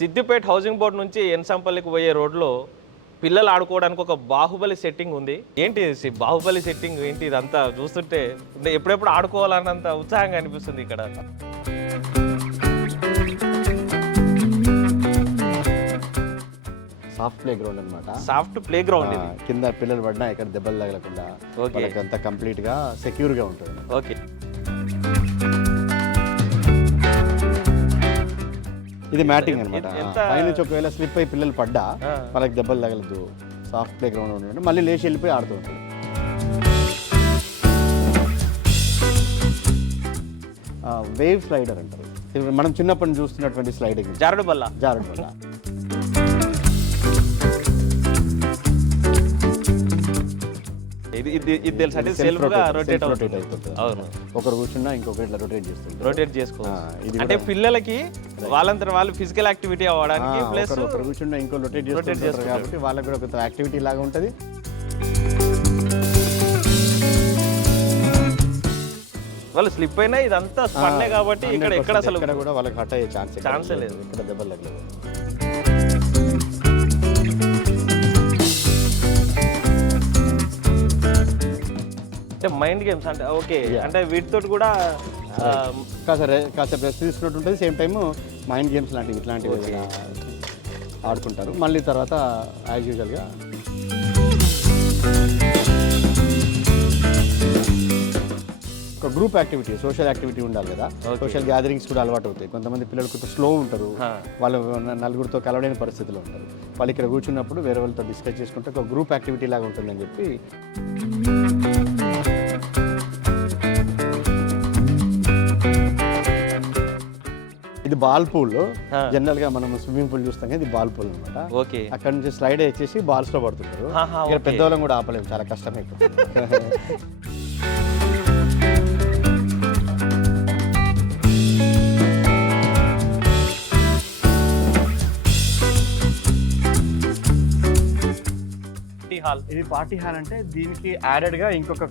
Siddipet housing board నుంచి ఎన్సంపల్లికి పోయే రోడ్లో పిల్లలు ఆడుకోవడానికి ఒక బాహుబలి సెట్టింగ్ ఉంది. ఏంటి ఇది? బాహుబలి సెట్టింగ్ ఏంటి? ఇదంతా చూస్తుంటే ఎప్పుడెప్పుడు ఆడుకోవాలన్నంత ఉత్సాహంగా అనిపిస్తుంది ఇక్కడ. సాఫ్ట్ ప్లే గ్రౌండ్ అనమాట సాఫ్ట్ ప్లే గ్రౌండ్ ఇది కింద పిల్లలు పడినా ఎక్కడ దెబ్బలు తగలకుండా అంతా కంప్లీట్గా సెక్యూర్గా ఉంటుంది. ఓకే. ఇది మ్యాటింగ్ అనమాట పైనుంచి ఒకవేళ స్లిప్ అయి పిల్లలు పడ్డా. వాళ్ళకి దెబ్బలు తగలదు సాఫ్ట్ ప్లే గ్రౌండ్ ఉంటుంది మళ్ళీ లేచి వెళ్ళిపోయి ఆడుతూ ఉంటుంది. వేవ్ స్లైడర్ అంటారు. మనం చిన్నప్పటి నుంచి చూస్తున్నటువంటి స్లైడింగ్ జారుడు బల్ల. జారుడు వల్ల ఇది ఇది ఇది తెలుసు. అంటే సెల్ఫ్గా రొటేట్ అవుతుంది. అయిపోతుంది. అవును. ఒకరు కూర్చున్నా ఇంకొకరు ఇట్లా రొటేట్ చేస్తుంది రొటేట్ చేసుకో ఆ, ఇది అంటే పిల్లలకి వాళ్ళంతా వాళ్ళు ఫిజికల్ యాక్టివిటీ అవ్వడానికి ప్లస్ ఒకరు కూర్చున్నా ఇంకో రొటేట్ చేస్తుంటారు. కాబట్టి వాళ్ళకి కూడా ఒక యాక్టివిటీ లాగా ఉంటుంది. వాళ్ళు స్లిప్ అయినా ఇదంతా స్పన్నే కాబట్టి ఇక్కడ ఎక్కడ అసలు ఇక్కడ కూడా వాళ్ళకి హట్ అయ్యే ఛాన్స్ ఛాన్సే లేదు. ఇక్కడ దెబ్బలు తగలదు మైండ్ గేమ్స్ అంటే ఓకే అంటే వీటితో కూడా ఆ, కాస్త కాసేపు రెస్ట్ తీసుకున్నట్టు ఉంటుంది. సేమ్ టైం మైండ్ గేమ్స్ లాంటివి ఇట్లాంటివి ఆడుకుంటారు. మళ్ళీ తర్వాత యాజ్ యూజువల్గా ఒక గ్రూప్ యాక్టివిటీ సోషల్ యాక్టివిటీ ఉండాలి కదా. సోషల్ గ్యాదరింగ్స్ కూడా అలవాటు అవుతాయి. కొంతమంది పిల్లలు కొంచెం స్లో ఉంటారు. వాళ్ళు నలుగురితో కలవలేని పరిస్థితిలో ఉంటారు. వాళ్ళు ఇక్కడ కూర్చున్నప్పుడు వేరే వాళ్ళతో డిస్కస్ చేసుకుంటే ఒక గ్రూప్ యాక్టివిటీ లాగా ఉంటుందని చెప్పి ఇది బాల్ పూల్. జనరల్గా మనం స్విమ్మింగ్ పూల్ చూస్తాం ఇది బాల్ పూల్ అనమాట ఓకే. అక్కడ నుంచి స్లైడ్ వచ్చేసి బాల్స్లో పడుతుంటారు ఇక్కడ. పెద్దవాళ్ళం కూడా ఆపలేము చాలా కష్టం అయిపోతుంది హాల్ ఇది పార్టీ హాల్ అంటే దీనికి యాడెడ్గా ఇంకొక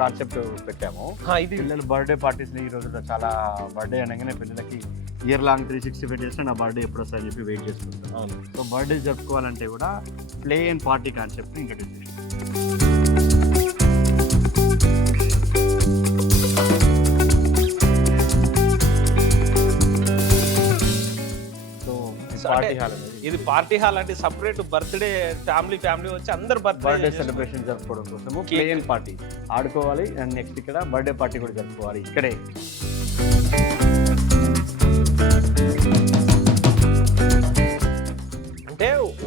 కాన్సెప్ట్ పెట్టాము. ఇది పిల్లలు బర్త్డే పార్టీస్ ఈ రోజుల్లో చాలా బర్త్డే అనగానే పిల్లలకి year long three sixty five days నా బర్త్డే ఎప్పుడు వస్తుందని చెప్పి వెయిట్ చేసుకుంటారు అవును. సో బర్త్డే జరుపుకోవాలంటే కూడా play and party concept introduce చేసాం సో పార్టీ హాల్ ఇది పార్టీ హాల్ అంటే సపరేట్ బర్త్డే ఫ్యామిలీ ఫ్యామిలీ వచ్చి అందరు బర్త్డే బర్త్డే సెలబ్రేషన్ జరుపుకోవడం కోసము ప్లే అండ్ పార్టీ ఆడుకోవాలి. అండ్ నెక్స్ట్ ఇక్కడ బర్త్డే పార్టీ కూడా జరుపుకోవాలి. ఇక్కడే.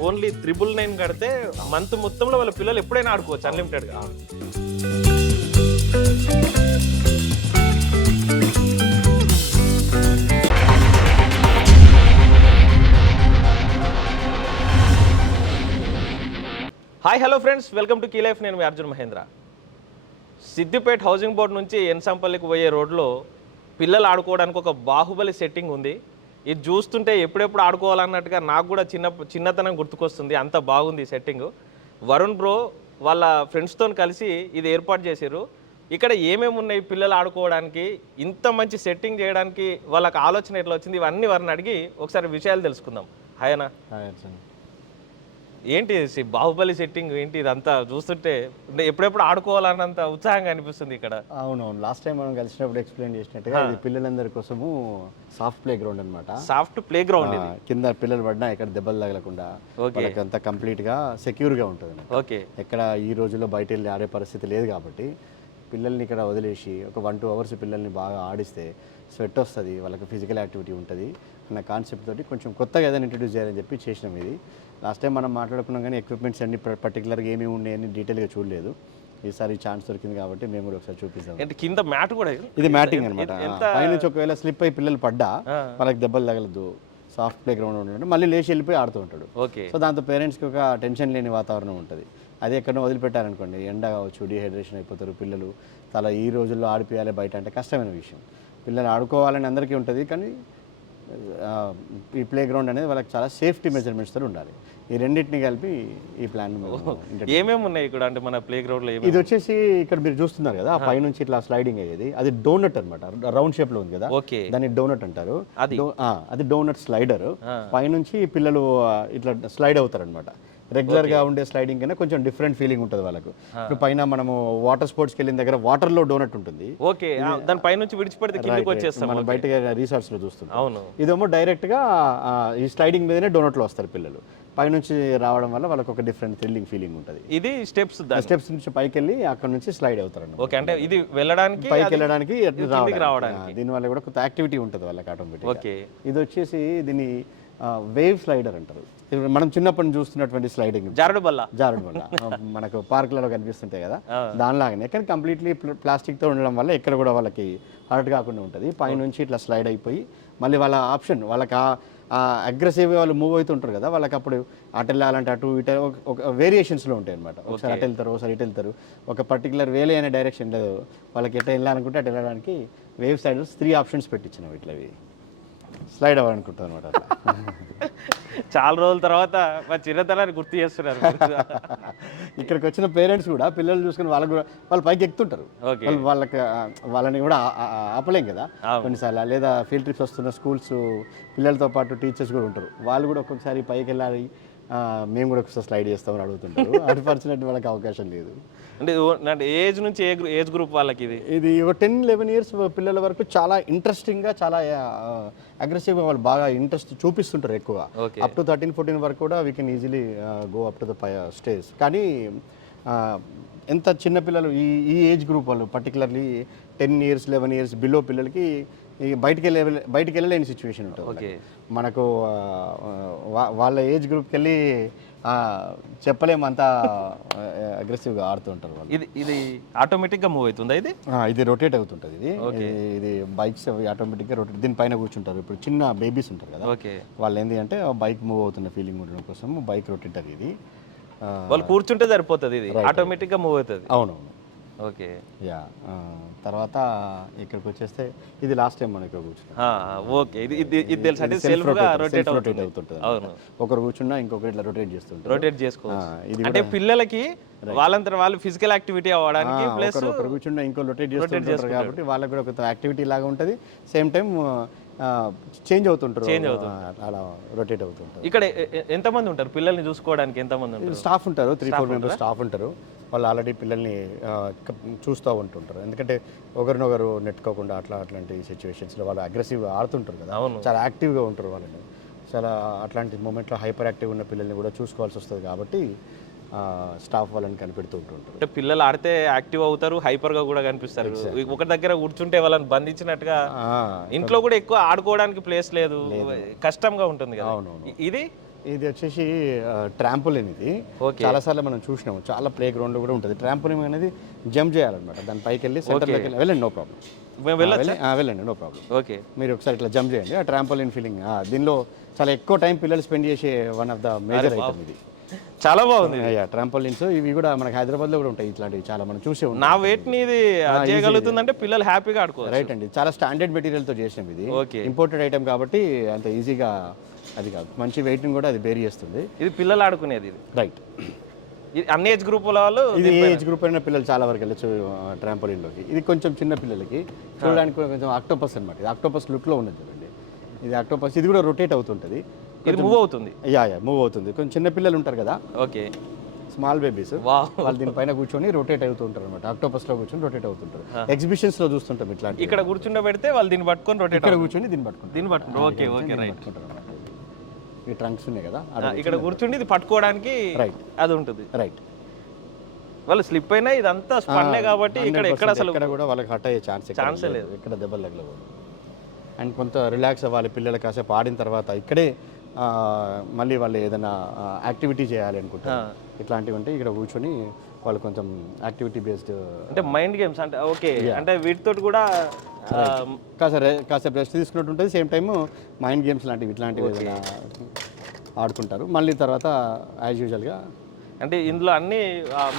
ఓన్లీ త్రిబుల్ నైన్ కడితే మంత్ మొత్తంలో వాళ్ళ పిల్లలు ఎప్పుడైనా ఆడుకోవచ్చు అన్లిమిటెడ్గా. Hi hello friends welcome to key life నేను మీ అర్జున్ మహేంద్ర. సిద్దిపేట హౌసింగ్ బోర్డ్ నుంచి ఎన్సంపల్లికి పోయే రోడ్లో పిల్లలు ఆడుకోవడానికి ఒక బాహుబలి సెట్టింగ్ ఉంది. ఇది చూస్తుంటే ఎప్పుడెప్పుడు ఆడుకోవాలన్నట్టుగా నాకు కూడా చిన్న చిన్నతనం గుర్తుకొస్తుంది. అంత బాగుంది ఈ సెట్టింగ్. వరుణ్ బ్రో వాళ్ళ ఫ్రెండ్స్తో కలిసి ఇది ఏర్పాటు చేశారు. ఇక్కడ ఏమేమి ఉన్నాయి పిల్లలు ఆడుకోవడానికి ఇంత మంచి సెట్టింగ్ చేయడానికి వాళ్ళకి ఆలోచన ఎట్లా వచ్చింది ఇవన్నీ వారిని అడిగి ఒకసారి విషయాలు తెలుసుకుందాం. హాయనా ఏంటి బాహుబలి సెట్టింగ్ ఏంటి ఇదంతా చూస్తుంటే ఎప్పుడెప్పుడు ఆడుకోవాలన్నంత ఉత్సాహంగా అనిపిస్తుంది ఇక్కడ. అవునవును. లాస్ట్ టైం మనం కలిసినప్పుడు ఎక్స్ప్లెయిన్ చేసినట్టుగా ఇది పిల్లలందరి కోసము సాఫ్ట్ ప్లే గ్రౌండ్ అనమాట సాఫ్ట్ ప్లే గ్రౌండ్ కింద పిల్లలు పడినా ఎక్కడ దెబ్బలు తగలకుండా అంతా కంప్లీట్గా సెక్యూర్గా ఉంటుంది ఓకే. ఎక్కడ ఈ రోజుల్లో బయట వెళ్ళి ఆడే పరిస్థితి లేదు కాబట్టి పిల్లల్ని ఇక్కడ వదిలేసి ఒక వన్ టూ అవర్స్ పిల్లల్ని బాగా ఆడిస్తే స్వెట్ వస్తుంది వాళ్ళకి ఫిజికల్ యాక్టివిటీ ఉంటుంది అన్న కాన్సెప్ట్ తోటి కొంచెం కొత్తగా ఏదైనా ఇంట్రడ్యూస్ చేయాలని చెప్పి చేసినాం ఇది. లాస్ట్ టైం మనం మాట్లాడుకున్నాం కానీ ఎక్విప్మెంట్స్ అన్ని పర్టికులర్గా ఏమేమి ఉన్నాయని డీటెయిల్గా చూడలేదు. ఈసారి ఛాన్స్ దొరికింది కాబట్టి మేము కూడా ఒకసారి చూపిస్తాం అంటే కింద మ్యాట్ కూడా ఇది? మ్యాటింగ్ అనమాట పైనుంచి ఒకవేళ స్లిప్ అయి పిల్లలు పడ్డా. వాళ్ళకి దెబ్బలు తగలదు సాఫ్ట్ ప్లే గ్రౌండ్ ఉంటుంది మళ్ళీ లేచి వెళ్ళిపోయి ఆడుతూ ఉంటాడు. ఓకే. సో దాంతో పేరెంట్స్కి ఒక టెన్షన్ లేని వాతావరణం ఉంటుంది. అదే ఎక్కడో వదిలిపెట్టారనుకోండి ఎండ కావచ్చు డిహైడ్రేషన్ అయిపోతారు పిల్లలు. చాలా ఈ రోజుల్లో ఆడిపియాలి బయట అంటే కష్టమైన విషయం. పిల్లలు ఆడుకోవాలని అందరికీ ఉంటుంది కానీ ఈ ప్లే గ్రౌండ్ అనేది వాళ్ళకి చాలా సేఫ్టీ మెజర్మెంట్స్తో ఉండాలి. ఈ రెండింటిని కలిపి ఈ ప్లాన్ ఏమేమి ఉన్నాయి ఇక్కడ? అంటే మన ప్లే గ్రౌండ్లో ఇది వచ్చేసి ఇక్కడ మీరు చూస్తున్నారు కదా ఆ. పైనుంచి ఇట్లా స్లైడింగ్ అయ్యేది. అది డోనట్ అనమాట రౌండ్ షేప్లో ఉంది కదా. ఓకే. దాన్ని డోనట్ అంటారు. అది? Donut slider. పైనుంచి పిల్లలు ఇట్లా స్లైడ్ అవుతారు అనమాట రెగ్యులర్గా ఉండే స్లైడింగ్ కన్నా కొంచెం డిఫరెంట్ ఫీలింగ్ ఉంటుంది వాళ్ళకు. ఇప్పుడు పైన మనము వాటర్ స్పోర్ట్స్కి వెళ్ళిన దగ్గర వాటర్లో డోనట్ ఉంటుంది. ఓకే దాని పైనుంచి విడిచిపెడితే కిందకి వచ్చేస్తాం మనం బయట రిసార్ట్స్లో చూస్తుంటాం. అవును. ఇదేమో డైరెక్ట్గా ఆ, ఈ స్లైడింగ్ మీదనే డోనట్లో వస్తారు పిల్లలు. పైనుంచి రావడం వల్ల వాళ్ళకి ఒక డిఫరెంట్ థ్రిల్లింగ్ ఫీలింగ్ ఉంటుంది. ఇది స్టెప్స్ దాని స్టెప్స్ నుంచి పైకి వెళ్ళి అక్కడ నుంచి స్లైడ్ అవుతారు ఓకే అంటే ఇది వెళ్ళడానికి పైకి వెళ్ళడానికి రావడానికి. ఆ, దీనివల్ల కూడా కొంత యాక్టివిటీ ఉంటుంది వాళ్ళకి ఆటోమేటిక్ ఓకే ఇది వచ్చేసి దీన్ని వేవ్ స్లైడర్ అంటారు. మనం చిన్నప్పటి చూస్తున్నటువంటి స్లైడింగ్ జారుడు బల్ల. జారుడు వల్ల మనకు పార్కులలో కనిపిస్తుంటాయి కదా? దానిలాగానే. కానీ కంప్లీట్లీ ప్లాస్టిక్తో ఉండడం వల్ల ఎక్కడ కూడా వాళ్ళకి హర్ట్ కాకుండా ఉంటుంది. పైనుంచి ఇట్లా స్లైడ్ అయిపోయి మళ్ళీ వాళ్ళ ఆప్షన్ వాళ్ళకి అగ్రెసివ్గా వాళ్ళు మూవ్ అవుతుంటారు కదా? వాళ్ళకి అప్పుడు అటు వెళ్ళాలంటే అటు ఇటు ఒక- వేరియేషన్స్లో ఉంటాయి అనమాట ఒకసారి అటు వెళ్తారు ఒకసారి ఇటు వెళ్తారు. ఒక పర్టికులర్ వేలే అనే డైరెక్షన్ లేదు వాళ్ళకి ఎట్లా వెళ్ళాలనుకుంటే అటు వెళ్ళడానికి వేవ్ స్లైడర్స్ త్రీ ఆప్షన్స్ పెట్టించినాం ఇట్లా స్లైడ్ అవ్వాలనుకుంటాం అనమాట చాలా రోజుల తర్వాత మా చిన్నతనాన్ని గుర్తు చేస్తున్నారు. ఇక్కడికి వచ్చిన పేరెంట్స్ కూడా పిల్లలు చూసుకుని వాళ్ళకు కూడా వాళ్ళు పైకి ఎక్కుతుంటారు. వాళ్ళకి వాళ్ళని కూడా ఆపలేం కదా. కొన్నిసార్లు లేదా ఫీల్డ్ ట్రిప్స్ వస్తున్న స్కూల్స్ పిల్లలతో పాటు టీచర్స్ కూడా ఉంటారు. వాళ్ళు కూడా ఒక్కొక్కసారి పైకి వెళ్ళాలి మేము కూడా ఒకసారి స్లైడ్ చేస్తామని అడుగుతుంటారు. అన్ఫార్చునేట్ వాళ్ళకి అవకాశం లేదు. అంటే ఏజ్ నుంచి ఏ ఏజ్ గ్రూప్ వాళ్ళకి ఇది? ఇది ఒక టెన్ లెవెన్ ఇయర్స్ పిల్లల వరకు చాలా ఇంట్రెస్టింగ్గా చాలా అగ్రెసివ్గా వాళ్ళు బాగా ఇంట్రెస్ట్ చూపిస్తుంటారు ఎక్కువ. అప్ టు థర్టీన్ ఫోర్టీన్ వరకు కూడా we can easily go up to the stage కానీ ఎంత చిన్న పిల్లలు ఈ ఈ ఏజ్ గ్రూప్ వాళ్ళు particularly ten years eleven years below పిల్లలకి బయటికి వెళ్ళే బయటికి వెళ్ళలేని సిచ్యువేషన్ ఉంటుంది మనకు వాళ్ళ ఏజ్ గ్రూప్కి వెళ్ళి చెప్పలేము అంత అగ్రెసివ్గా ఆడుతుంటారు వాళ్ళు. ఇది ఇది ఆటోమేటిక్గా మూవ్ అవుతుందా ఇది? ఇది రొటేట్ అవుతుంటుంది ఇది. ఇది- ఇది బైక్స్ ఆటోమేటిక్గా రొటేట్ దీనిపైన కూర్చుంటారు. ఇప్పుడు చిన్న బేబీస్ ఉంటారు కదా. వాళ్ళు ఏంటి అంటే బైక్ మూవ్ అవుతున్న ఫీలింగ్ ఉండడం కోసం బైక్ రొటేటర్ ఇది. ఆ, వాళ్ళు కూర్చుంటే సరిపోతుంది ఇది. ఆటోమేటిక్గా మూవ్ అవుతుంది. అవునవును. ఓకే. యా తర్వాత ఇక్కడికి వచ్చేస్తే ఇది లాస్ట్ టైం మనకి కూర్చున్నాం. ఆ, ఓకే. ఇది ఇది తెలుసు. అంటే సెల్ఫ్గా రొటేట్ అవుతుంటుంది అవును. ఒకరు కూర్చున్నా ఇంకొకరు ఇట్లా రొటేట్ చేస్తుంటారు. రొటేట్ చేసుకోవచ్చు. ఇది అంటే పిల్లలకి వాళ్ళంతా వాళ్ళు ఫిజికల్ యాక్టివిటీ అవ్వడానికి ప్లస్ ఒకరు కూర్చున్నా ఇంకో రొటేట్ చేస్తుంటారు కాబట్టి వాళ్ళకి కూడా కొంత యాక్టివిటీ లాగా ఉంటుంది. సేమ్ టైం చేంజ్ అవుతుంటారు. ఆ, అలా రొటేట్ అవుతుంటారు. ఇక్కడ ఎంతమంది ఉంటారు పిల్లల్ని చూసుకోవడానికి? ఎంతమంది ఉంటారు? స్టాఫ్ ఉంటారు త్రీ ఫోర్ మెంబర్స్ స్టాఫ్ ఉంటారు. వాళ్ళు ఆల్రెడీ పిల్లల్ని చూస్తూ ఉంటుంటారు. ఎందుకంటే ఒకరినొకరు నెట్టుకోకుండా అట్లా అట్లాంటి సిచ్యువేషన్స్లో వాళ్ళు అగ్రెసివ్గా ఆడుతుంటారు కదా. చాలా యాక్టివ్గా ఉంటారు వాళ్ళని. చాలా అట్లాంటి మూమెంట్లో హైపర్ యాక్టివ్ ఉన్న పిల్లల్ని కూడా చూసుకోవాల్సి వస్తుంది కాబట్టి స్టాఫ్ వాళ్ళని కనిపెడుతూ ఉంటుంటారు. అంటే పిల్లలు ఆడితే యాక్టివ్ అవుతారు హైపర్గా కూడా కనిపిస్తారు. ఒక దగ్గర కూర్చుంటే వాళ్ళని బంధించినట్టుగా ఇంట్లో కూడా ఎక్కువ ఆడుకోవడానికి ప్లేస్ లేదు. కష్టంగా ఉంటుంది కదా. ఇది ఇది వచ్చేసి ట్రాంపోలిన్ ఇది. ఓకే. చాలాసార్లు మనం చూసినాము. చాలా ప్లే గ్రౌండ్ కూడా ఉంటుంది. ట్రాంపోలిన్ అనేది జంప్ చేయాలన్నమాట. దాని పైకి వెళ్ళి సెంటర్లోకి వెళ్ళి వెళ్ళండి నో ప్రాబ్లం వెళ్ళండి నో ప్రాబ్లం ఓకే. మీరు ఒకసారి ఇట్లా జంప్ చేయండి. ఆ ట్రాంపోలిన్ ఫీలింగ్ దీనిలో చాలా ఎక్కువ టైం పిల్లలు స్పెండ్ చేసే one of the major item ఇది. చాలా బాగుంది ట్రాంపోలిన్స్ ఇవి కూడా మనకి హైదరాబాద్లో కూడా ఉంటాయి. ఇట్లాంటివి చాలా మనం చూసే నా weight ని ఇది చేయగలుగుతుందంటే పిల్లలు హ్యాపీగా ఆడుకోవచ్చు. రైట్ అండి. చాలా స్టాండర్డ్ మెటీరియల్తో చేసినాం ఇది. ఓకే. ఇంపోర్టెడ్ ఐటమ్ కాబట్టి అంత ఈజీగా అది కాదు. మంచి వెయిట్ని కూడా అది బేర్ చేస్తుంది. ఇది పిల్లలు ఆడుకునేది ఇది. రైట్ అన్ని ఏజ్ గ్రూప్ వాళ్ళు ఇది ఏజ్ గ్రూప్ అయిన పిల్లలు చాలా వరకు వెళ్ళచ్చు ట్రాంపోలిన్లోకి ఇది కొంచెం చిన్న పిల్లలకి. చూడడానికి కొంచెం ఆక్టోపస్ అనమాట ఇది ఆక్టోపస్ లుక్లో ఉన్నది చూడండి. ఇది ఆక్టోపస్ ఇది కూడా రొటేట్ అవుతుంటుంది. ఇది మూవ్ అవుతుంది. యా యా మూవ్ అవుతుంది. కొంచెం చిన్న పిల్లలు ఉంటారు కదా. ఓకే స్మాల్ బేబీస్ వాళ్ళు దీనిపైన కూర్చొని రొటేట్ అవుతూ ఉంటారు అనమాట ఆక్టోపస్లో కూర్చొని రొటేట్ అవుతుంటారు. ఎగ్జిబిషన్స్లో చూస్తుంటాం ఇట్లాంటి ఇక్కడ కూర్చుండ పెడితే వాళ్ళు దీన్ని పట్టుకొని రొటేట్ ఇక్కడ కూర్చొని దీన్ని పట్టుకుంటారు. దీన్ని పట్టుకుంటారు. Okay okay right. ఈ ట్రంక్స్ ఉన్నాయి కదా ఇక్కడ కూర్చుండి ఇది పట్టుకోవడానికి Right. అది ఉంటుంది. రైట్ వాళ్ళు స్లిప్ అయినా ఇదంతా స్పన్నే కాబట్టి ఇక్కడ ఎక్కడ అసలు ఇక్కడ కూడా వాళ్ళకి హట్ అయ్యే ఛాన్స్ ఏ లేదు ఇక్కడ దెబ్బలు తగలవు. అండ్ కొంత రిలాక్స్ అవ్వాలి పిల్లలు కాసేపు ఆడిన తర్వాత ఇక్కడే మళ్ళీ వాళ్ళు ఏదైనా యాక్టివిటీ చేయాలి అనుకుంటారు. ఇట్లాంటివి ఉంటే ఇక్కడ కూర్చొని వాళ్ళు కొంచెం యాక్టివిటీ బేస్డ్ అంటే మైండ్ గేమ్స్ అంటే ఓకే అంటే వీటితో కూడా కాసేపు కాసేపు రెస్ట్ తీసుకున్నట్టు ఉంటుంది. సేమ్ టైమ్ మైండ్ గేమ్స్ లాంటివి ఇట్లాంటివి ఆడుకుంటారు. మళ్ళీ తర్వాత యాజ్ యూజువల్గా అంటే ఇందులో అన్ని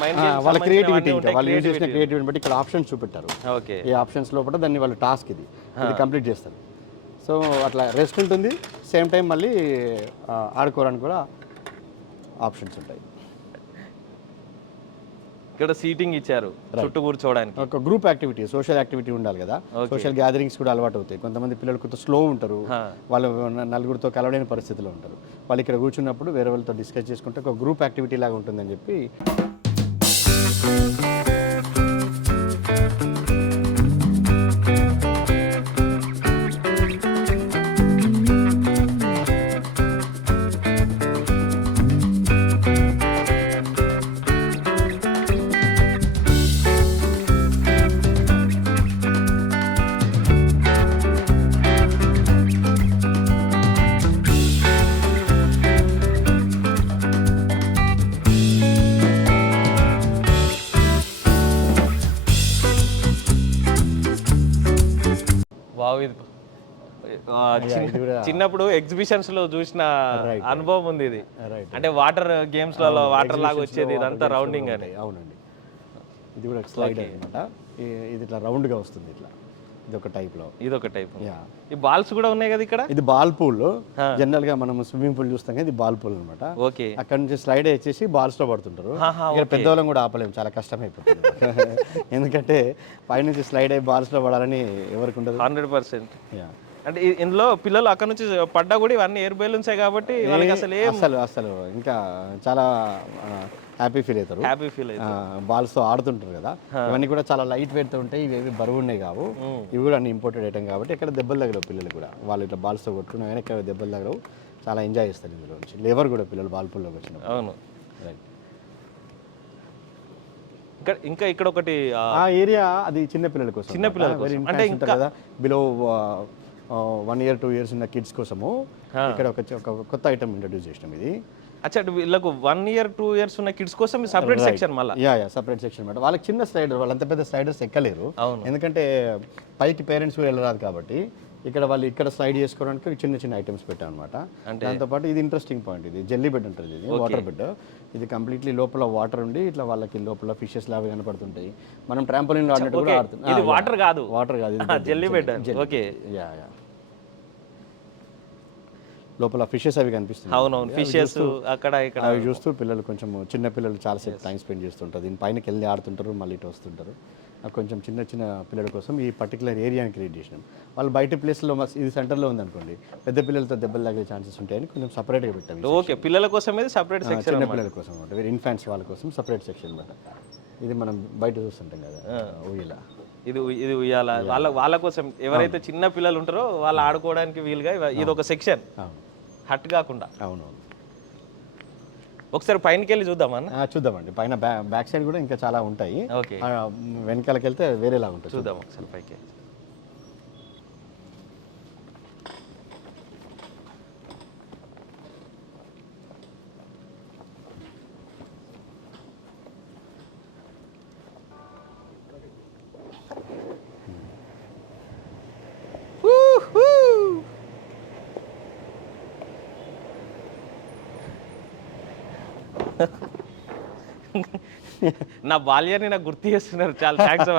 మైండ్ వాళ్ళ క్రియేటివిటీ ఇంకా వాళ్ళు యూజ్ చేసిన క్రియేటివిటీ బట్టి ఇక్కడ ఆప్షన్స్ చూపెట్టారు. ఓకే ఈ ఆప్షన్స్ లోపల దాన్ని వాళ్ళ టాస్క్ ఇది. ఇది కంప్లీట్ చేస్తారు. సో అట్లా రెస్ట్ ఉంటుంది. సేమ్ టైం మళ్ళీ ఆడుకోవడానికి కూడా ఆప్షన్స్ ఉంటాయి. ఇక్కడ సీటింగ్ ఇచ్చారు చుట్టూ కూర్చోవడానికి. ఒక గ్రూప్ యాక్టివిటీ సోషల్ యాక్టివిటీ ఉండాలి కదా. సోషల్ గ్యాదరింగ్స్ కూడా అలవాటు అవుతాయి. కొంతమంది పిల్లలు కొంత స్లో ఉంటారు. వాళ్ళు నలుగురితో కలవలేని పరిస్థితిలో ఉంటారు. వాళ్ళు ఇక్కడ కూర్చున్నప్పుడు వేరే వాళ్ళతో డిస్కస్ చేసుకుంటే ఒక గ్రూప్ యాక్టివిటీ లాగా ఉంటుందని చెప్పి చిన్నప్పుడు ఎగ్జిబిషన్స్లో చూసిన అనుభవం ఉంది ఇది. అంటే వాటర్ గేమ్స్లలో వాటర్ లాగా వచ్చేది ఇదంతా రౌండింగ్ అని. అవునండి. ఇది కూడా స్లైడ్ అనమాట ఇది ఇట్లా రౌండ్గా వస్తుంది ఇట్లా. ఇది ఒక టైప్లో ఇది ఒక టైప్ యా ఈ బాల్స్ కూడా ఉన్నాయి కదా ఇక్కడ? ఇది బాల్ పూల్ జనరల్గా మనం స్విమ్మింగ్ పూల్ చూస్తాం కదా ఇది బాల్ పూల్ అనమాట ఓకే అక్కడ నుంచి స్లైడ్ వేసేసి బాల్స్లో పడుతుంటారు. ఇక్కడ పెద్దవాళ్ళం కూడా ఆపలేము చాలా కష్టం అయిపోతుంది ఎందుకంటే పైనుంచి స్లైడ్ అయ్యి బాల్స్లో పడాలని ఎవరికి ఉండదు. హండ్రెడ్ పర్సెంట్ యా అంటే ఇందులో పిల్లలు అక్కడ నుంచి పడ్డా కూడా ఇవన్నీ ఎయిర్ బెలూన్సే కాబట్టి వాళ్ళకి అసలు ఏం అసలు అసలు ఇంకా చాలా హ్యాపీ ఫీల్ అవుతారు. హ్యాపీ ఫీల్ అవుతుంది బాల్స్తో ఆడుతుంటారు కదా. ఇవన్నీ కూడా చాలా లైట్ వెయిట్తో ఉంటాయి ఇవి ఏవి బరువు ఉన్నాయి కావు. ఇవి కూడా అన్ని ఇంపోర్టెడ్ ఐటమ్ కాబట్టి ఇక్కడ దెబ్బలు తగలవు పిల్లలు కూడా. వాళ్ళు ఇట్లా బాల్స్తో కొట్టుకున్నా కానీ ఇక్కడ దెబ్బలు తగలవు. చాలా ఎంజాయ్ చేస్తారు ఇందులో నుంచి. లేవర్ కూడా పిల్లలు బాల్ పూల్లోకి వచ్చినప్పుడు అవును. రైట్ ఇక్కడ ఇంకా ఇక్కడ ఒకటి ఆ, ఏరియా అది చిన్న పిల్లల కోసం చిన్న పిల్లల కోసం. అంటే కదా. Below one year two years ఉన్న కిడ్స్ కోసము ఇక్కడ ఒక కొత్త ఐటమ్ ఇంట్రడ్యూస్ చేసినాం ఇది. అచ్చా వీళ్ళకు వన్ ఇయర్ టూ ఇయర్స్ ఉన్న కిడ్స్ కోసం సపరేట్ సెక్షన్ మళ్ళా? యా యా సపరేట్ సెక్షన్ అనమాట వాళ్ళకి చిన్న స్లైడర్ వాళ్ళు అంత పెద్ద స్లైడర్స్ ఎక్కలేరు. ఎందుకంటే పైకి పేరెంట్స్ కూడా వెళ్ళరాదు కాబట్టి ఇక్కడ వాళ్ళు ఇక్కడ స్లైడ్ చేసుకోవడానికి చిన్న చిన్న ఐటమ్స్ పెట్టాం అనమాట దాంతోపాటు ఇది ఇంట్రెస్టింగ్ పాయింట్ ఇది. జెల్లీ బెడ్ ఉంటుంది ఇది వాటర్ బెడ్ ఇది కంప్లీట్లీ లోపల వాటర్ ఉండి ఇట్లా వాళ్ళకి లోపల ఫిషెస్ లాగా కనపడుతుంటాయి. మనం ట్రాంపోలిన్ ఆడినట్టు కూడా ఆడుతున్నాం వాటర్ కాదు. వాటర్ కాదు jelly bed okay yeah yeah లోపల ఫిషెస్ అవి కనిపిస్తున్నాయి. అవునవును ఫిషెస్ అక్కడ ఇక్కడ. అవి చూస్తూ పిల్లలు కొంచెం చిన్న పిల్లలు చాలాసేపు టైం స్పెండ్ చేస్తుంటారు. దీని పైనకి వెళ్ళి ఆడుతుంటారు మళ్ళీ ఇటు వస్తుంటారు. కొంచెం చిన్న చిన్న పిల్లల కోసం ఈ పర్టికులర్ ఏరియాని క్రియేట్ చేసినాం. వాళ్ళు బయట ప్లేస్లో ఇది సెంటర్లో ఉందనుకోండి పెద్ద పిల్లలతో దెబ్బలు తగిలే ఛాన్సెస్ ఉంటాయని కొంచెం సపరేట్గా పెట్టాం. ఓకే పిల్లల కోసం సపరేట్ సెక్షన్ చిన్న పిల్లల కోసం అనమాట వేరే ఇన్ఫాంట్స్ వాళ్ళ కోసం సపరేట్ సెక్షన్ అనమాట ఇది మనం బయట చూస్తుంటాం కదా ఊయల. ఇది ఇది ఉయ్యాల. వాళ్ళ వాళ్ళ కోసం ఎవరైతే చిన్న పిల్లలు ఉంటారో వాళ్ళు ఆడుకోవడానికి వీలుగా ఇది ఒక సెక్షన్ హట్ కాకుండా. అవునవును. ఒకసారి పైనకి వెళ్ళి చూద్దామన్న చూద్దామండి. పైన బ్యా బ్యాక్ సైడ్ కూడా ఇంకా చాలా ఉంటాయి. ఓకే. వెనకాలకి వెళ్తే వేరేలా ఉంటుంది. చూద్దాం ఒకసారి పైకి నా బాల్యాన్ని నాకు గుర్తు చేస్తున్నారు. చాలా థ్యాంక్స్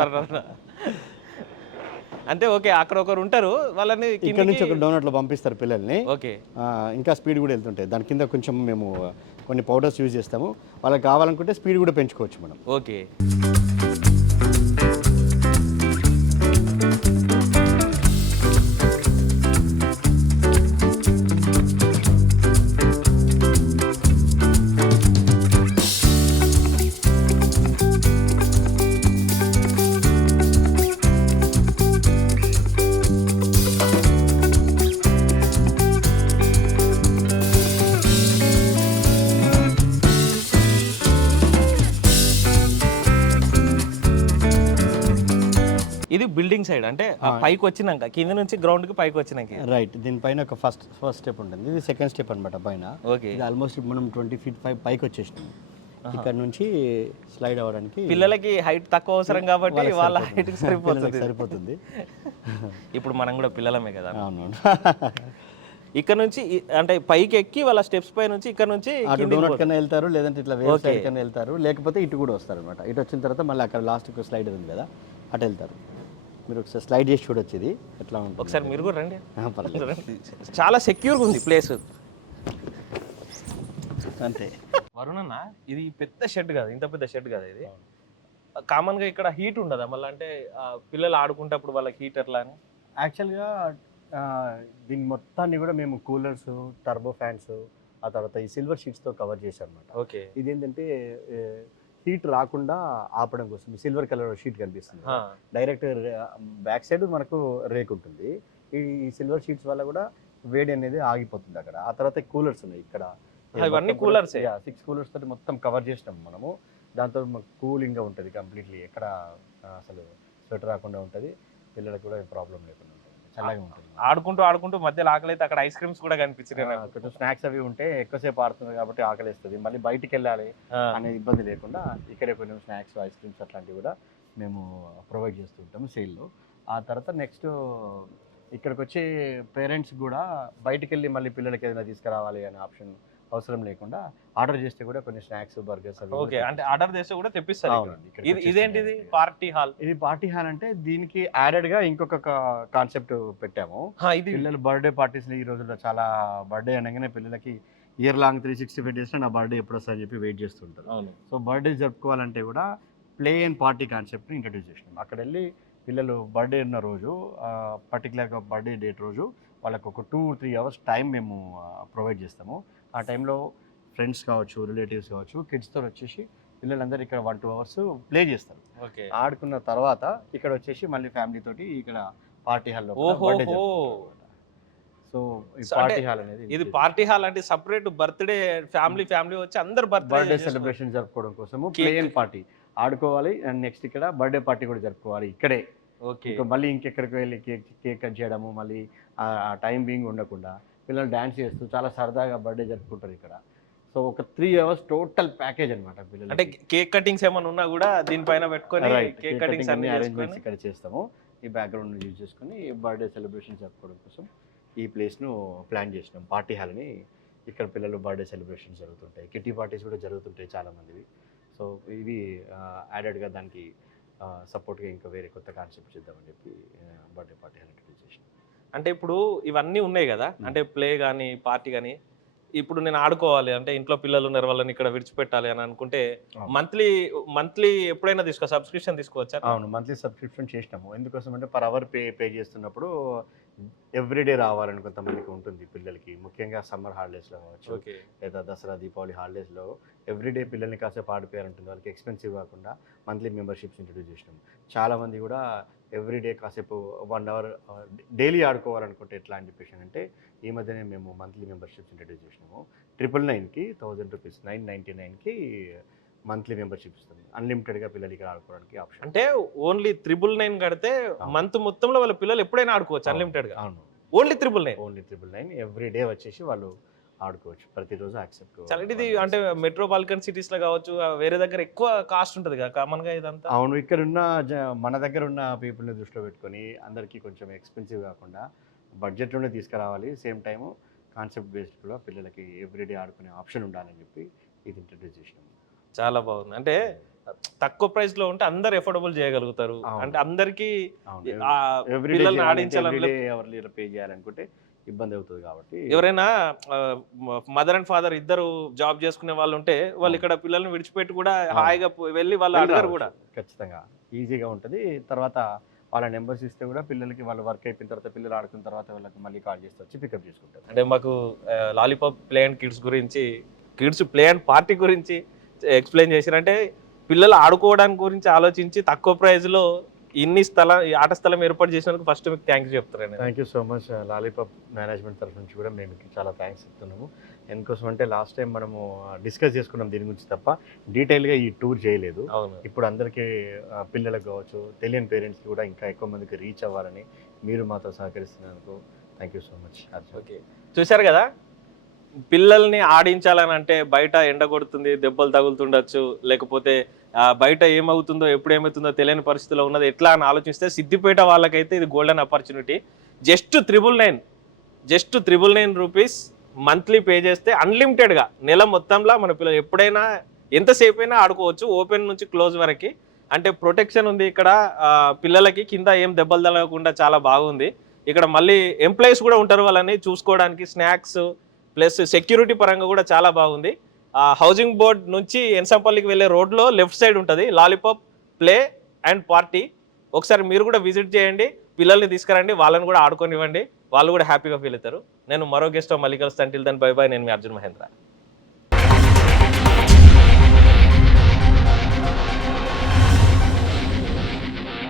అంటే ఓకే అక్కడ ఒకరు ఉంటారు. వాళ్ళని ఇక్కడ నుంచి ఒక డోనట్లో పంపిస్తారు పిల్లల్ని. ఓకే. ఇంకా స్పీడ్ కూడా వెళ్తుంటాయి. దాని కింద కొంచెం మేము కొన్ని పౌడర్స్ యూజ్ చేస్తాము. వాళ్ళకి కావాలనుకుంటే స్పీడ్ కూడా పెంచుకోవచ్చు మనం. ఓకే. బిల్డింగ్ సైడ్ అంటే పైకి వచ్చినాక కింద నుంచి గ్రౌండ్కి పైకి వచ్చినాక రైట్ దీనిపైన ఒక ఫస్ట్ ఫస్ట్ స్టెప్ ఉంటుంది. ఇది సెకండ్ స్టెప్ అనమాట పైన. ఓకే. ఇది ఆల్మోస్ట్ మనం ట్వంటీ ఫీట్ పై పైకి వచ్చేసినాం ఇక్కడ నుంచి స్లైడ్ అవ్వడానికి పిల్లలకి హైట్ తక్కువ అవసరం కాబట్టి వాళ్ళ హైట్ సరిపోతుంది. సరిపోతుంది. ఇప్పుడు మనం కూడా పిల్లలమే కదా. అవునవును. ఇక్కడ నుంచి అంటే పైకి ఎక్కి వాళ్ళ స్టెప్స్ పై నుంచి ఇక్కడ నుంచి డోనట్ కన్నా వెళ్తారు లేదంటే ఇట్లా వేరే సైడ్ కన్నా వెళ్తారు. లేకపోతే ఇటు కూడా వస్తారు అనమాట ఇటు వచ్చిన తర్వాత మళ్ళీ అక్కడ లాస్ట్ స్లైడర్ ఉంది కదా అటు వెళ్తారు. మీరు ఒకసారి స్లైడ్ చేసి చూడొచ్చు ఇది. ఎట్లా ఉంటుంది? ఒకసారి మీరు కూడా రండి. చాలా సెక్యూర్గా ఉంది ప్లేస్. అంతే. వరుణ్ అన్న ఇది పెద్ద షెడ్ కాదు ఇంత పెద్ద షెడ్ కాదు ఇది. కామన్గా ఇక్కడ హీట్ ఉండదా? మళ్ళీ అంటే పిల్లలు ఆడుకుంటప్పుడు వాళ్ళకి హీట్ ఎట్లా అని? యాక్చువల్గా దీని మొత్తాన్ని కూడా మేము కూలర్స్ టర్బో ఫ్యాన్స్ ఆ తర్వాత ఈ సిల్వర్ షీట్స్తో కవర్ చేశాం అనమాట ఓకే. ఇదేంటంటే హీట్ రాకుండా ఆపడం కోసం సిల్వర్ కలర్ షీట్ కనిపిస్తుంది. డైరెక్ట్ బ్యాక్ సైడ్ మనకు రేక్ ఉంటుంది. ఈ సిల్వర్ షీట్స్ వల్ల కూడా వేడి అనేది ఆగిపోతుంది అక్కడ. ఆ తర్వాత కూలర్స్ ఉన్నాయి ఇక్కడ. ఇవన్నీ ఏ? Six coolers? తోటి మొత్తం కవర్ చేసినాం మనము. దాంతో కూలింగ్గా ఉంటుంది కంప్లీట్లీ. ఎక్కడ అసలు స్వెటర్ రాకుండా ఉంటుంది. పిల్లలకు కూడా ప్రాబ్లం లేకుండా. చల్లగా ఉంటుంది. ఆడుకుంటూ ఆడుకుంటూ మధ్యలో ఆకలి అయితే అక్కడ ఐస్ క్రీమ్స్ కూడా. కొంచెం స్నాక్స్ అవి ఉంటే ఎక్కువసేపు ఆడుతుంది కాబట్టి ఆకలిస్తుంది. మళ్ళీ బయటికి వెళ్ళాలి అనే ఇబ్బంది లేకుండా ఇక్కడే కొంచెం స్నాక్స్ ఐస్ క్రీమ్స్ అట్లాంటివి కూడా మేము ప్రొవైడ్ చేస్తుంటాము సేల్లో. ఆ తర్వాత నెక్స్ట్ ఇక్కడికి వచ్చే పేరెంట్స్ కూడా బయటికి వెళ్ళి మళ్ళీ పిల్లలకి ఏదైనా తీసుకురావాలి అనే ఆప్షన్ అవసరం లేకుండా ఆర్డర్ చేస్తే కూడా కొన్ని స్నాక్స్ బర్గర్స్ అవి ఓకే. అంటే ఆర్డర్ చేస్తే కూడా తెప్పిస్తారు. అవునండి, ఇక్కడికి ఇది ఇదేంటిది. Party hall. ఇది పార్టీ హాల్ అంటే దీనికి యాడెడ్గా ఇంకొక కాన్సెప్ట్ పెట్టాము. ఇది పిల్లలు బర్త్డే పార్టీస్ ఈ రోజుల్లో చాలా బర్త్డే అనగానే పిల్లలకి year long three sixty five days నా బర్త్డే ఎప్పుడు వస్తా అని చెప్పి వెయిట్ చేస్తుంటారు. సో బర్త్డే జరుపుకోవాలంటే కూడా ప్లే అండ్ పార్టీ కాన్సెప్ట్ని ఇంట్రడ్యూస్ చేసినాం. అక్కడ వెళ్ళి పిల్లలు బర్త్డే ఉన్న రోజు పర్టికులర్గా బర్త్డే డేట్ రోజు వాళ్ళకు ఒక టూ త్రీ అవర్స్ టైం మేము ప్రొవైడ్ చేస్తాము. ఆ టైంలో ఫ్రెండ్స్ కావచ్చు రిలేటివ్స్ కావచ్చు కిడ్స్తో వచ్చేసి పిల్లలందరూ ఇక్కడ వన్ టూ అవర్స్ ప్లే చేస్తారు. ఓకే. ఆడుకున్న తర్వాత ఇక్కడ వచ్చేసి మళ్ళీ ఫ్యామిలీ తోటి ఇక్కడ పార్టీ హాల్లో. సో పార్టీ హాల్ అనేది ఇది పార్టీ హాల్ అంటే సపరేట్ బర్త్డే ఫ్యామిలీ ఫ్యామిలీ వచ్చి అందరు బర్త్డే సెలబ్రేషన్ జరుపుకోవడం కోసము. ప్లే అండ్ పార్టీ ఆడుకోవాలి అండ్ నెక్స్ట్ ఇక్కడ బర్త్డే పార్టీ కూడా జరుపుకోవాలి ఇక్కడే. ఓకే. మళ్ళీ ఇంకెక్కడికి వెళ్ళి కేక్ కేక్ కట్ చేయడము మళ్ళీ ఆ టైం బీయింగ్ ఉండకుండా. పిల్లలు డ్యాన్స్ చేస్తూ చాలా సరదాగా బర్త్డే జరుపుకుంటారు ఇక్కడ. సో ఒక త్రీ అవర్స్ టోటల్ ప్యాకేజ్ అనమాట పిల్లలు అంటే కేక్ కటింగ్స్ ఏమైనా ఉన్నా కూడా దీనిపైన పెట్టుకొని కేక్ కటింగ్స్ అన్ని అరేంజ్మెంట్స్ ఇక్కడ చేస్తాము. ఈ బ్యాక్గ్రౌండ్ యూజ్ చేసుకొని బర్త్డే సెలబ్రేషన్ జరుపుకోవడం కోసం ఈ ప్లేస్ను ప్లాన్ చేసినాం. పార్టీ హాల్ని ఇక్కడ పిల్లలు బర్త్డే సెలబ్రేషన్ జరుగుతుంటాయి. కిట్టి పార్టీస్ కూడా జరుగుతుంటాయి చాలా మందివి సో ఇది యాడెడ్గా దానికి సపోర్ట్గా ఇంకా వేరే కొత్త కాన్సెప్ట్ చేద్దామని చెప్పి బర్త్డే పార్టీ హాల్ అంటే ఇప్పుడు ఇవన్నీ ఉన్నాయి కదా. అంటే ప్లే కానీ పార్టీ కానీ ఇప్పుడు నేను ఆడుకోవాలి. అంటే ఇంట్లో పిల్లలు ఉన్నారు వాళ్ళని ఇక్కడ విడిచిపెట్టాలి అని అనుకుంటే. మంత్లీ మంత్లీ ఎప్పుడైనా తీసుకో సబ్స్క్రిప్షన్ తీసుకోవచ్చా? అవును మంత్లీ సబ్స్క్రిప్షన్ చేసినాము. ఎందుకోసం అంటే పర్ అవర్ పే పే చేస్తున్నప్పుడు ఎవ్రీడే రావాలని కొంతమందికి ఉంటుంది పిల్లలకి. ముఖ్యంగా సమ్మర్ హాలిడేస్లో కావచ్చు ఓకే. లేదా దసరా దీపావళి హాలిడేస్లో ఎవ్రీడే పిల్లల్ని కాసేపు ఆడిపోయారంటుంది. వాళ్ళకి ఎక్స్పెన్సివ్ కాకుండా మంత్లీ మెంబర్షిప్స్ ఇంట్రడ్యూస్ చేసినాం చాలామంది కూడా ఎవ్రీడే కాసేపు వన్ అవర్ డైలీ ఆడుకోవాలనుకుంటే ఎట్లా అని చెప్పేసి అంటే ఈ మధ్యనే మేము మంత్లీ మెంబర్షిప్స్ ఇంట్రడ్యూస్ చేసినాము. ట్రిపుల్ నైన్కి థౌజండ్ రూపీస్ నైన్ నైంటీ నైన్కి మంత్లీ మెంబర్షిప్ ఇస్తుంది. అన్లిమిటెడ్గా పిల్లలు ఇక్కడ ఆడుకోవడానికి ఆప్షన్. అంటే ఓన్లీ త్రిబుల్ నైన్ కడితే మంత్ మొత్తంలో వాళ్ళ పిల్లలు ఎప్పుడైనా ఆడుకోవచ్చు అన్లిమిటెడ్గా అవును. Only triple nine. Only triple nine. Every day వచ్చేసి వాళ్ళు ఆడుకోవచ్చు ప్రతిరోజు యాక్సెప్ట్ చాలా ఇది అంటే మెట్రోపాలిటన్ సిటీస్లో కావచ్చు వేరే దగ్గర ఎక్కువ కాస్ట్ ఉంటుంది కదా కామన్గా ఇదంతా? అవును ఇక్కడ ఉన్న మన దగ్గర ఉన్న పీపుల్ని దృష్టిలో పెట్టుకొని అందరికీ కొంచెం ఎక్స్పెన్సివ్ కాకుండా బడ్జెట్లోనే తీసుకురావాలి. సేమ్ టైము కాన్సెప్ట్ బేస్డ్ కూడా పిల్లలకి ఎవ్రీడే ఆడుకునే ఆప్షన్ ఉండాలని చెప్పి ఇది ఇంట్రడ్యూస్ చేసినాము చాలా బాగుంది. అంటే తక్కువ ప్రైస్లో ఉంటే అందరు ఎఫోర్డబుల్ చేయగలుగుతారు. అంటే అందరికి పిల్లల్ని ఆడించాలని ఎవరి పే చేయాలనుకుంటే ఇబ్బంది అవుతుంది కాబట్టి ఎవరైనా మదర్ అండ్ ఫాదర్ ఇద్దరు జాబ్ చేసుకునే వాళ్ళు ఉంటే వాళ్ళు ఇక్కడ పిల్లల్ని విడిచిపెట్టి కూడా హాయిగా వెళ్ళి వాళ్ళు అడగరు. కూడా. ఖచ్చితంగా. ఈజీగా ఉంటుంది. తర్వాత వాళ్ళ నెంబర్స్ ఇస్తే కూడా పిల్లలకి వాళ్ళు వర్క్ అయిపోయిన తర్వాత పిల్లలు ఆడుకున్న తర్వాత వాళ్ళకి మళ్ళీ కాల్ చేస్తే వచ్చి పికప్ చేసుకుంటారు. అంటే మాకు లాలీపాప్ ప్లే అండ్ కిడ్స్ గురించి కిడ్స్ ప్లే అండ్ పార్టీ గురించి ఎక్స్ప్లెయిన్ చేసిరంటే పిల్లలు ఆడుకోవడానికి గురించి ఆలోచించి తక్కువ ప్రైస్లో ఇన్ని స్థలం ఈ ఆట స్థలం ఏర్పాటు చేసినందుకు ఫస్ట్ మీకు థ్యాంక్స్ చెప్తాను thank you so much lollipop management తరఫు నుంచి కూడా మేము మీకు చాలా థ్యాంక్స్ చెప్తున్నాము. ఎందుకోసం అంటే లాస్ట్ టైం మనము డిస్కస్ చేసుకున్నాం దీని గురించి తప్ప డీటెయిల్గా ఈ టూర్ చేయలేదు. అవును. ఇప్పుడు అందరికీ ఆ, పిల్లలకు కావచ్చు తెలియని పేరెంట్స్కి కూడా ఇంకా ఎక్కువ మందికి రీచ్ అవ్వాలని మీరు మాతో సహకరిస్తున్నందుకు thank you so much okay చూశారు కదా? పిల్లల్ని ఆడించాలని అంటే బయట ఎండ కొడుతుంది దెబ్బలు తగులుతుండొచ్చు లేకపోతే బయట ఏమవుతుందో ఎప్పుడు ఏమవుతుందో తెలియని పరిస్థితిలో ఉన్నది. ఎట్లా అని ఆలోచిస్తే సిద్దిపేట వాళ్ళకైతే ఇది golden opportunity just triple nine just triple nine rupees monthly pay చేస్తే అన్లిమిటెడ్గా నెల మొత్తంలో మన పిల్లలు ఎప్పుడైనా ఎంతసేపు అయినా ఆడుకోవచ్చు ఓపెన్ నుంచి క్లోజ్ వరకు. అంటే ప్రొటెక్షన్ ఉంది ఇక్కడ పిల్లలకి కింద ఏం దెబ్బలు తగలకుండా చాలా బాగుంది. ఇక్కడ మళ్ళీ ఎంప్లాయీస్ కూడా ఉంటారు వాళ్ళని చూసుకోవడానికి స్నాక్స్ ప్లస్ సెక్యూరిటీ పరంగా కూడా చాలా బాగుంది. హౌసింగ్ బోర్డ్ నుంచి ఎన్సంపల్లికి వెళ్ళే రోడ్లో లెఫ్ట్ సైడ్ ఉంటుంది. Lollipop play and party. ఒకసారి మీరు కూడా విజిట్ చేయండి. పిల్లల్ని తీసుకురండి. వాళ్ళని కూడా ఆడుకొనివ్వండి. వాళ్ళు కూడా హ్యాపీగా ఫీల్ అవుతారు. నేను మరో గెస్ట్ మళ్ళీ కలుస్తాను. టిల్ దన్ బై బై నేను మీ అర్జున్ మహేంద్ర.